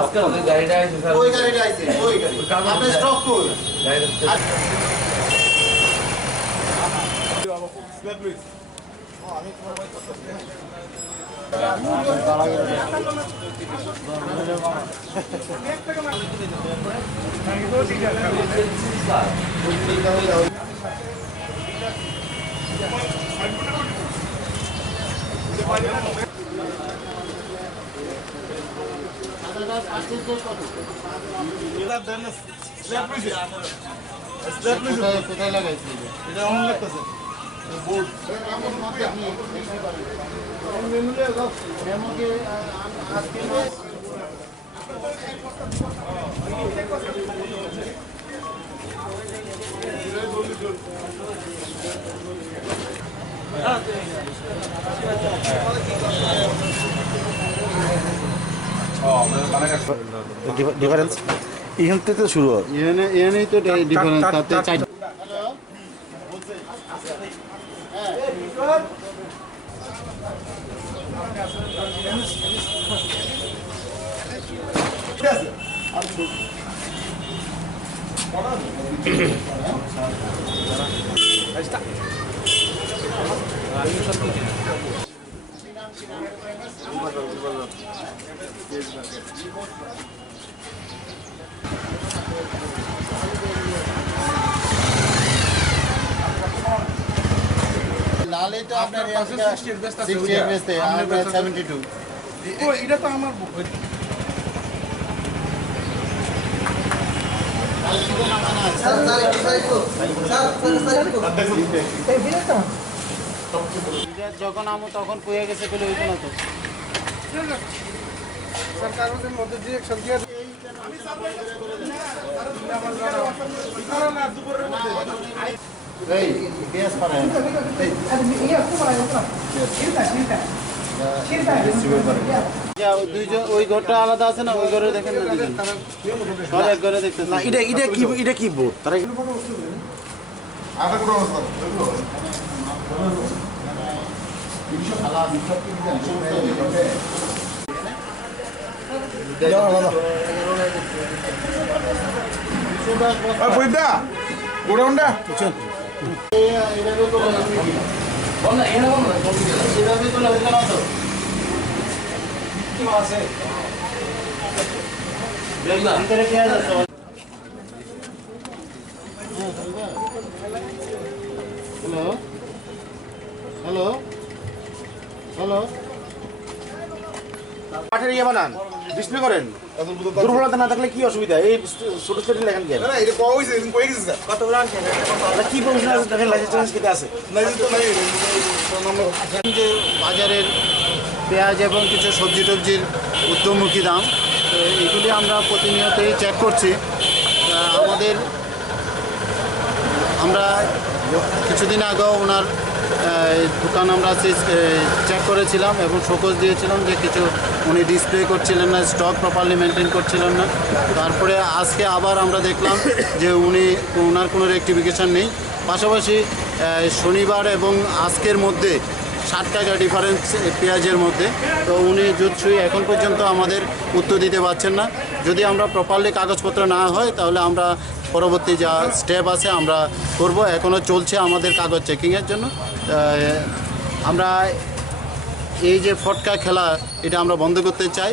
আজকে ওই গাড়িটা আছে স্যার, ওই গাড়িটা আছে, ওই গাড়ি আপনি স্টপ করুন গাড়িটা স্ল্যাব প্লিজ। আমি তোমার ভাই করতেছি কোথায় লাগাইছি এটা অন লাগতেছে বোর্ড মেমোকে আজকে ডিফারেন্স এখান থেকে তো শুরু হয়, এখানেই তো ডিফারেন্স তাতে চাই। লালে তো আপনার 60 বেচতে আমরা 72 ও এটা তো আমার যখন আমো তখন পুয়ে গেছে বলে হইতো না তো সরকারের মধ্যে যে অ্যাকশন দিয়ে আমি সাপ্লাই এই গ্যাস পারে ওই ঘরটা আলাদা আছে না, ওই ঘরে দেখেন না, সব এক ঘরে দেখতেছেন না এটা কি বোর্ড তারা গোডাউনটা ভিতরে পেঁয়াজ আছে। হ্যালো হ্যালো হ্যালো পাঠের ইয়ে বানান, ডিসপ্লে করেন। দুর্বলতা না থাকলে কি অসুবিধা? এই ছোট ছোট লেখেন কেন? কি প্রফেশন আছে দেখেন, লাইসেন্স কেটে আছে। যে বাজারের পেঁয়াজ এবং কিছু সবজি টবজির ঊর্ধ্বমুখী দাম, তো এগুলি আমরা প্রতিনিয়তই চেক করছি। আমরা কিছুদিন আগেও ওনার দোকান আমরা চেক করেছিলাম এবং শোকজ দিয়েছিলাম যে কিছু উনি ডিসপ্লে করছিলেন না, স্টক প্রপারলি মেনটেন করছিলেন না। তারপরে আজকে আবার আমরা দেখলাম যে ওনার কোনো রেকটিফিকেশান নেই। পাশাপাশি শনিবার এবং আজকের মধ্যে 60 টাকা ডিফারেন্স পেঁয়াজের মধ্যে, তো উনি জুতসুই এখন পর্যন্ত আমাদের উত্তর দিতে পারছেন না। যদি আমরা প্রপারলি কাগজপত্র না হয় তাহলে আমরা পরবর্তী যা স্টেপ আছে আমরা করব। এখনও চলছে আমাদের কাগজ চেকিংয়ের জন্য। আমরা এই যে ফটকা খেলা, এটা আমরা বন্ধ করতে চাই।